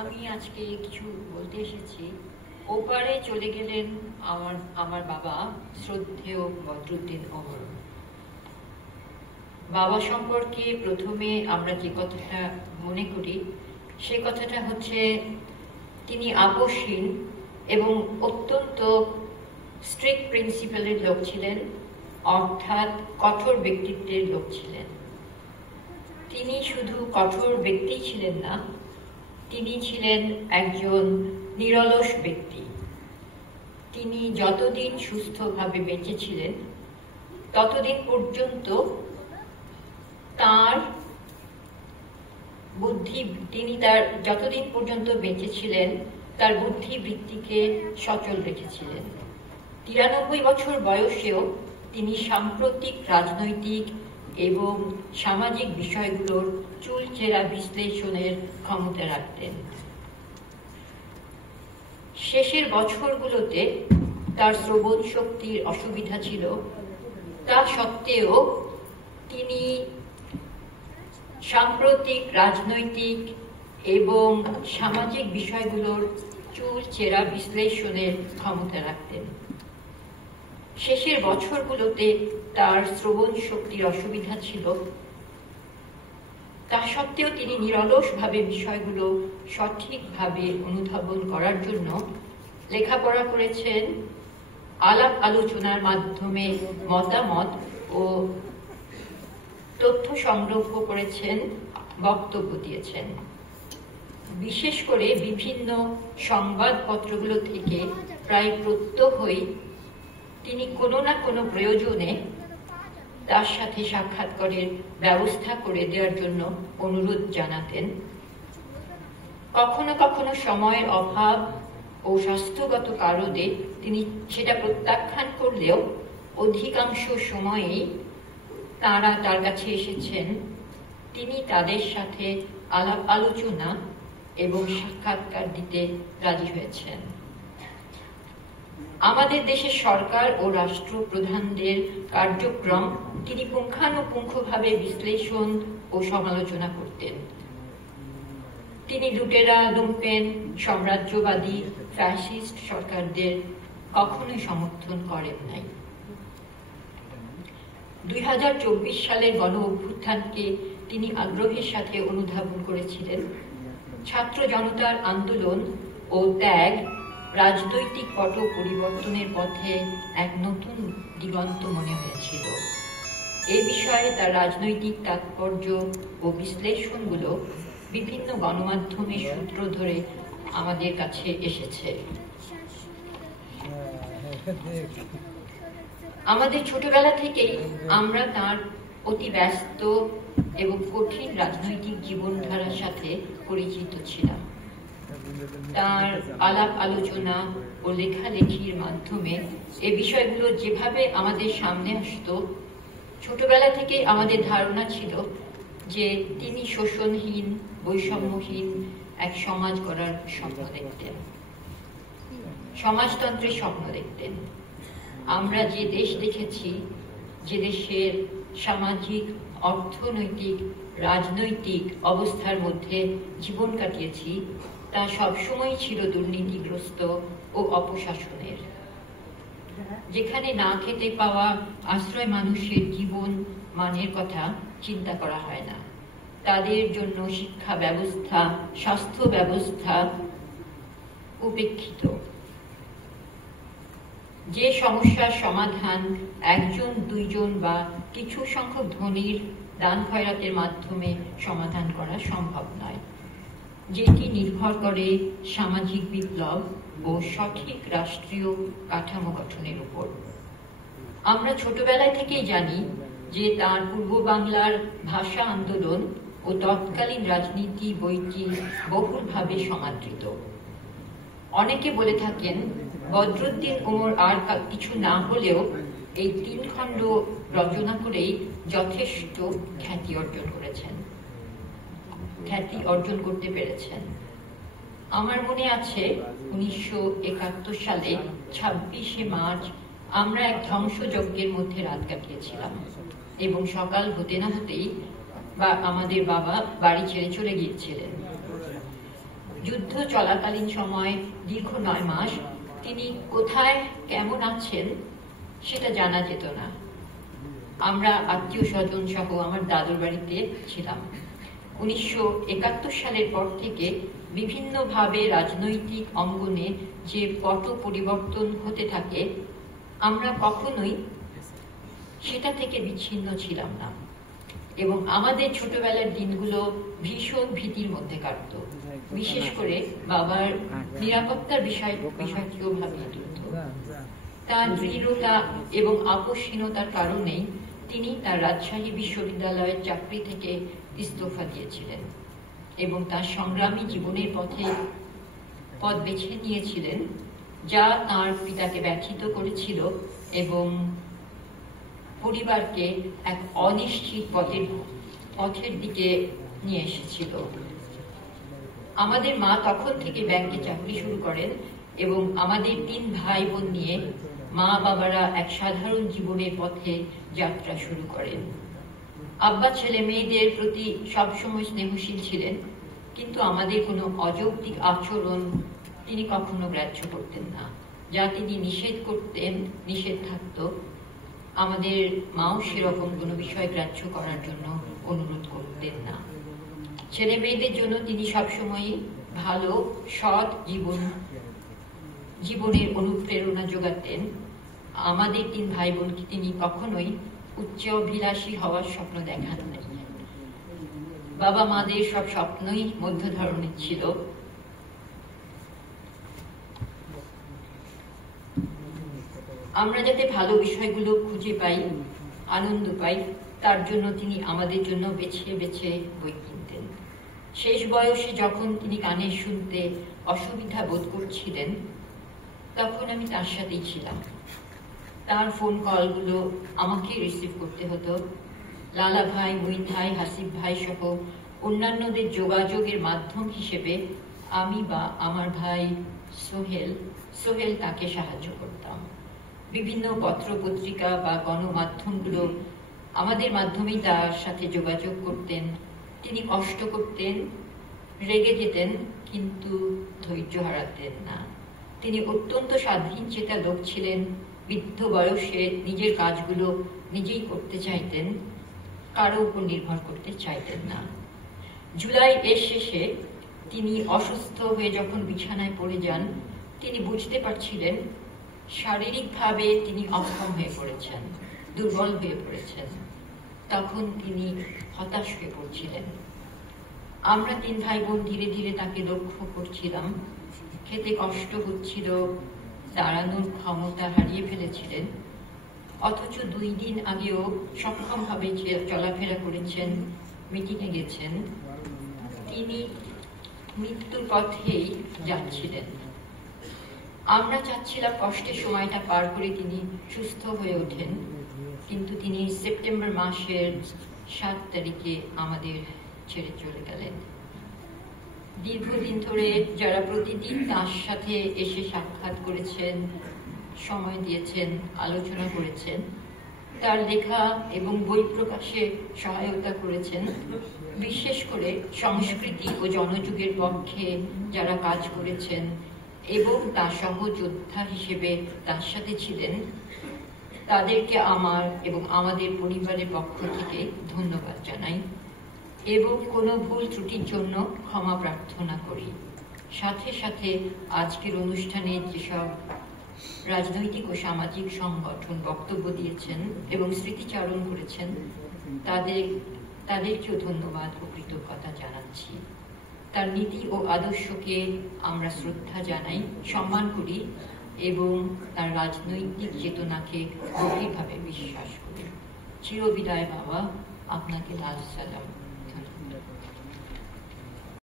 আমি আজকে কিছু বলতে এসেছি। ওপারে চলে গেলেন আমার বাবা শ্রদ্ধেয় বদরুদ্দিন ওমর। বাবা সম্পর্কে প্রথমে আমরা যে কথাটা মনে করি সে কথাটা হচ্ছে তিনি আপোষহীন এবং অত্যন্ত স্ট্রিক্ট প্রিন্সিপালের লোক ছিলেন, অর্থাৎ কঠোর ব্যক্তিত্বের লোক ছিলেন। তিনি শুধু কঠোর ব্যক্তি ছিলেন না, তিনি ছিলেন একজন নিরলস ব্যক্তি। তিনি যতদিন সুস্থভাবে বেঁচে ছিলেন ততদিন পর্যন্ত যতদিন পর্যন্ত বেঁচে ছিলেন তার বুদ্ধিবৃত্তিকে সচল রেখেছিলেন। 93 বছর বয়সেও তিনি সাম্প্রতিক রাজনৈতিক এবং সামাজিক বিষয়গুলোর চুলচেরা বিশ্লেষণের ক্ষমতা রাখতেন। শেষের বছরগুলোতে তার শ্রবণ শক্তির অসুবিধা ছিল, তা সত্ত্বেও তিনি সাম্প্রতিক রাজনৈতিক এবং সামাজিক বিষয়গুলোর চুলচেরা বিশ্লেষণের ক্ষমতা রাখতেন। শেষের বছরগুলোতে তার শ্রবণ শক্তির অসুবিধা ছিল, তা সত্ত্বেও তিনি নিরলসভাবে বিষয়গুলো সঠিকভাবে অনুধাবন করার জন্য লেখাপড়া করেছেন, আলাপ আলোচনার মাধ্যমে মতামত ও তথ্য সংগ্রহ করেছেন, বক্তব্য দিয়েছেন। বিশেষ করে বিভিন্ন সংবাদপত্রগুলো থেকে প্রায় প্রত্যহই তিনি কোনো না কোনো প্রয়োজনে তার সাথে সাক্ষাৎকারের ব্যবস্থা করে দেওয়ার জন্য অনুরোধ জানাতেন। কখনো কখনো সময়ের অভাব ও স্বাস্থ্যগত কারণে তিনি সেটা প্রত্যাখ্যান করলেও অধিকাংশ সময়েই তারা তার কাছে এসেছেন, তিনি তাদের সাথে আলাপ আলোচনা এবং সাক্ষাৎকার দিতে রাজি হয়েছেন। আমাদের দেশের সরকার ও রাষ্ট্রপ্রধানদের কার্যক্রম তিনি পুঙ্খানুপুঙ্খভাবে বিশ্লেষণ ও সমালোচনা করতেন। তিনি লুটেরা, লুম্পেন, সাম্রাজ্যবাদী, ফ্যাসিস্ট সরকারদের কখনোই সমর্থন করেন নাই। 2024 সালের গণ অভ্যুত্থানকে তিনি আগ্রহের সাথে অনুধাবন করেছিলেন। ছাত্র জনতার আন্দোলন ও ত্যাগ রাজনৈতিক পট পরিবর্তনের পথে এক নতুন দিগন্ত মনে হয়েছিল। এ বিষয়ে তার রাজনৈতিক তাৎপর্য ও বিশ্লেষণগুলো বিভিন্ন গণমাধ্যমের সূত্র ধরে আমাদের কাছে এসেছে। আমাদের ছোটবেলা থেকেই আমরা তার অতি ব্যস্ত এবং কঠিন রাজনৈতিক জীবনধারার সাথে পরিচিত ছিলাম। তার আলাপ আলোচনা ও লেখালেখির মাধ্যমে এ বিষয়গুলো যেভাবে আমাদের সামনে আসতো, ছোটবেলা থেকে আমাদের ধারণা ছিল যে তিনি শোষণহীন, বৈষম্যহীন এক সমাজ গড়ার স্বপ্ন দেখতেন, সমাজতন্ত্রের স্বপ্ন দেখতেন। আমরা যে দেশ দেখেছি, যে দেশের সামাজিক, অর্থনৈতিক, রাজনৈতিক অবস্থার মধ্যে জীবন কাটিয়েছি, তা সবসময় ছিল দুর্নীতিগ্রস্ত ও অপশাসনের। যেখানে না খেতে পাওয়া আশ্রয় মানুষের জীবন মানের কথা চিন্তা করা হয় না, তাদের জন্য শিক্ষা ব্যবস্থা, স্বাস্থ্য ব্যবস্থা উপেক্ষিত। যে সমস্যার সমাধান একজন, দুইজন বা কিছু সংখ্যক ধনীর দান খয়রাতের মাধ্যমে সমাধান করা সম্ভব নয়, যেটি নির্ভর করে সামাজিক বিপ্লব ও সঠিক রাষ্ট্রীয় কাঠামো গঠনের উপর। আমরা ছোটবেলায় থেকেই জানি যে তার পূর্ব বাংলার ভাষা আন্দোলন ও তৎকালীন রাজনীতি বইটি বহুলভাবে সমাদৃত। অনেকে বলে থাকেন বদরুদ্দিন ওমর আর কিছু না হলেও এই 3 খণ্ড রচনা করেই যথেষ্ট খ্যাতি অর্জন করতে পেরেছেন। আমার মনে আছে 1971 সালে 26শে মার্চ আমরা এক ধ্বংসযজ্ঞের মধ্যে রাত কাটিয়েছিলাম এবং সকাল হতে না হতেই আমাদের বাবা বাড়ি ছেড়ে চলে গিয়েছিলেন। যুদ্ধ চলাকালীন সময় দীর্ঘ 9 মাস তিনি কোথায় কেমন আছেন সেটা জানা যেত না। আমরা আত্মীয় স্বজন সহ আমার দাদুর বাড়িতে ছিলাম। 1971 সালের পর থেকে বিভিন্নভাবে রাজনৈতিক অঙ্গনে যে পট পরিবর্তন হতে থাকে, আমরা কখনোই সেটা থেকে বিচ্ছিন্ন ছিলাম না এবং আমাদের ছোটবেলার দিনগুলো ভীষণ ভীতির মধ্যে কাটত। বিশেষ করে বাবার নিরাপত্তার বিষয়টিও ভাবিয়ে তুলত। তার দৃঢ়তা এবং আপোষহীনতার কারণেই তিনি তার রাজশাহী বিশ্ববিদ্যালয়ের চাকরি থেকে ইস্তফা দিয়েছিলেন এবং তার সংগ্রামী জীবনের পথ বেছে নিয়েছিলেন, যা তার পিতাকে ব্যথিত করেছিল এবং পরিবারকে এক অনিশ্চিত পথের দিকে নিয়ে এসেছিল। আমাদের মা তখন থেকে ব্যাংকে চাকরি শুরু করেন এবং আমাদের 3 ভাই বোন নিয়ে মা বাবারা এক সাধারণ জীবনের পথে যাত্রা শুরু করেন। আব্বা ছেলে মেয়েদের প্রতি সবসময় স্নেহশীল ছিলেন, কিন্তু আমাদের কোনো অযৌক্তিক আচরণ তিনি কখনো গ্রাহ্য করতেন না। যা তিনি নিষেধ থাকত, আমাদের মাও সেরকম কোনো বিষয় গ্রাহ্য করার জন্য অনুরোধ করতেন না। ছেলে মেয়েদের জন্য তিনি সবসময় ভালো সৎ জীবনের অনুপ্রেরণা যোগাতেন। আমাদের 3 ভাই বোনকে তিনি কখনোই উচ্চাভিলাষী হওয়ার স্বপ্ন দেখান নাই। বাবা মাদের সব স্বপ্নই মধ্য ধরনের ছিল। আমরা যাতে ভালো বিষয়গুলো খুঁজে পাই, আনন্দ পাই, তার জন্য তিনি আমাদের জন্য বেছে বেছে বই কিনতেন। শেষ বয়সে যখন তিনি কানে শুনতে অসুবিধা বোধ করছিলেন, তখন আমি তার সাথেই ছিলাম। তার ফোন কলগুলো আমাকে রিসিভ করতে হতো। লালা ভাই, মুইন ভাই, হাসিব ভাই সহ অন্যান্যদের যোগাযোগের মাধ্যম হিসেবে আমি বা আমার ভাই সোহেল তাকে সাহায্য করতাম। বিভিন্ন পত্র পত্রিকা বা গণমাধ্যমগুলো আমাদের মাধ্যমেই তার সাথে যোগাযোগ করতেন। তিনি কষ্ট করতেন, রেগে যেতেন, কিন্তু ধৈর্য হারাতেন না। তিনি অত্যন্ত স্বাধীনচেতা লোক ছিলেন। বৃদ্ধ বয়সে নিজের কাজগুলো নিজেই করতে চাইতেন, কারো উপর নির্ভর করতে চাইতেন না। জুলাই এর শেষে তিনি অসুস্থ হয়ে যখন বিছানায় পড়ে যান, তিনি বুঝতে পারছিলেন শারীরিকভাবে তিনি অক্ষম হয়ে পড়েছেন, দুর্বল হয়ে পড়েছেন। তখন তিনি হতাশ হয়ে পড়ছিলেন। আমরা 3 ভাই বোন ধীরে ধীরে তাকে লক্ষ্য করছিলাম। খেতে কষ্ট হচ্ছিল, দাঁড়ানোর ক্ষমতা হারিয়ে ফেলেছিলেন, অথচ 2 দিন আগেও সক্ষমভাবে চলাফেরা করেছেন, মিটিংয়ে গেছেন। তিনি মৃত্যুর পথেই যাচ্ছিলেন। আমরা চাচ্ছিলাম কষ্টের সময়টা পার করে তিনি সুস্থ হয়ে ওঠেন, কিন্তু তিনি সেপ্টেম্বর মাসের 7 তারিখে আমাদের ছেড়ে চলে গেলেন। দীর্ঘদিন ধরে যারা প্রতিদিন তার সাথে এসে সাক্ষাৎ করেছেন, সময় দিয়েছেন, আলোচনা করেছেন, তার লেখা এবং বই প্রকাশে সহায়তা করেছেন, বিশেষ করে সংস্কৃতি ও জনযুগের পক্ষে যারা কাজ করেছেন এবং তার সহযোদ্ধা হিসেবে তার সাথে ছিলেন, তাদেরকে আমার এবং আমাদের পরিবারের পক্ষ থেকে ধন্যবাদ জানাই এবং কোনো ভুল ত্রুটির জন্য ক্ষমা প্রার্থনা করি। সাথে সাথে আজকের অনুষ্ঠানে যেসব রাজনৈতিক ও সামাজিক সংগঠন বক্তব্য দিয়েছেন এবং স্মৃতিচারণ করেছেন, তাদেরকেও ধন্যবাদ ও কৃতজ্ঞতা জানাচ্ছি। তার নীতি ও আদর্শকে আমরা শ্রদ্ধা জানাই, সম্মান করি এবং তার রাজনৈতিক চেতনাকে গভীরভাবে বিশ্বাস করি। চিরবিদায় বাবা, আপনাকে লাল সালাম।